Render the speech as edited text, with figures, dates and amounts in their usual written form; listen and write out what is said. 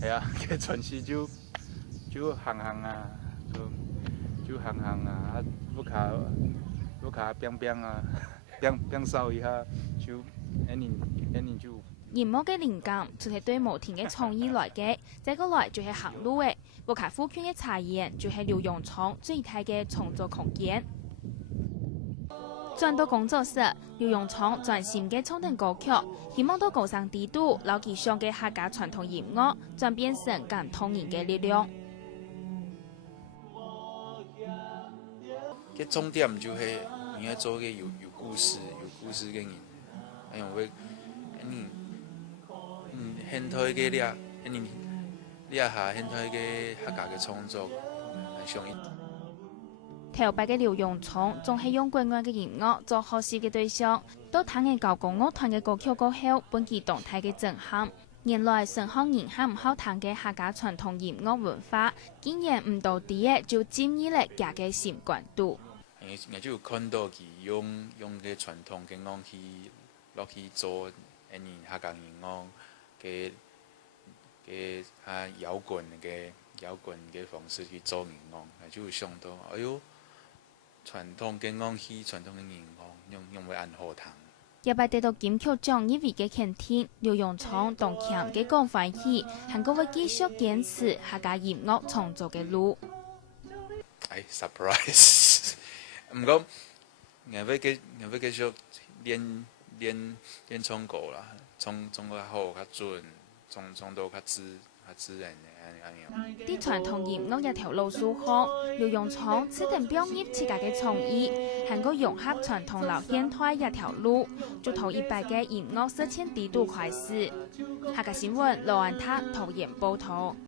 系啊，佢全是就行啊，就行啊，不卡冰冰啊，冰扫一下就，一年就。熒幕嘅靈感，就係對無停嘅創意來嘅，這個來就係行路嘅。布卡夫圈嘅茶園就係療養廠最大嘅創作空間。轉到工作室，療養廠專心嘅創作歌曲，希望到高尚地度，留其上嘅客家傳統音樂，轉變成感動人嘅力量。嘅重點就係你要做嘅有故事嘅人，因為現代嘅呢下現代嘅客家嘅創作係上。頭擺嘅療養廠仲係用國外嘅音樂做學習嘅對象，到聽嘅教工樂團嘅歌曲過後，本期動態嘅震撼。原來上行人喊唔好聽嘅客家傳統音樂文化，竟然唔到底嘅就佔依嚟假嘅習慣度。我就看到佢用嘅傳統嘅樂器落去做客家音樂嘅搖滾嘅方式去做音樂，我就想到哎呦，傳統嘅樂器、傳統嘅音樂用會按好聽。入擺得到金曲獎一位嘅肯定，療養廠同強嘅講歡喜，韓國會繼續堅持客家音樂創作嘅路。surprise！ 唔過我會繼續練唱歌啦，唱個好較準，唱到較自然嘅。啲傳統音樂一條路數好，療養廠設定表現自家嘅創意，韓國融合傳統老現代一條路，就頭一擺嘅音樂實踐地度開始。客家新聞羅安塔投言報道。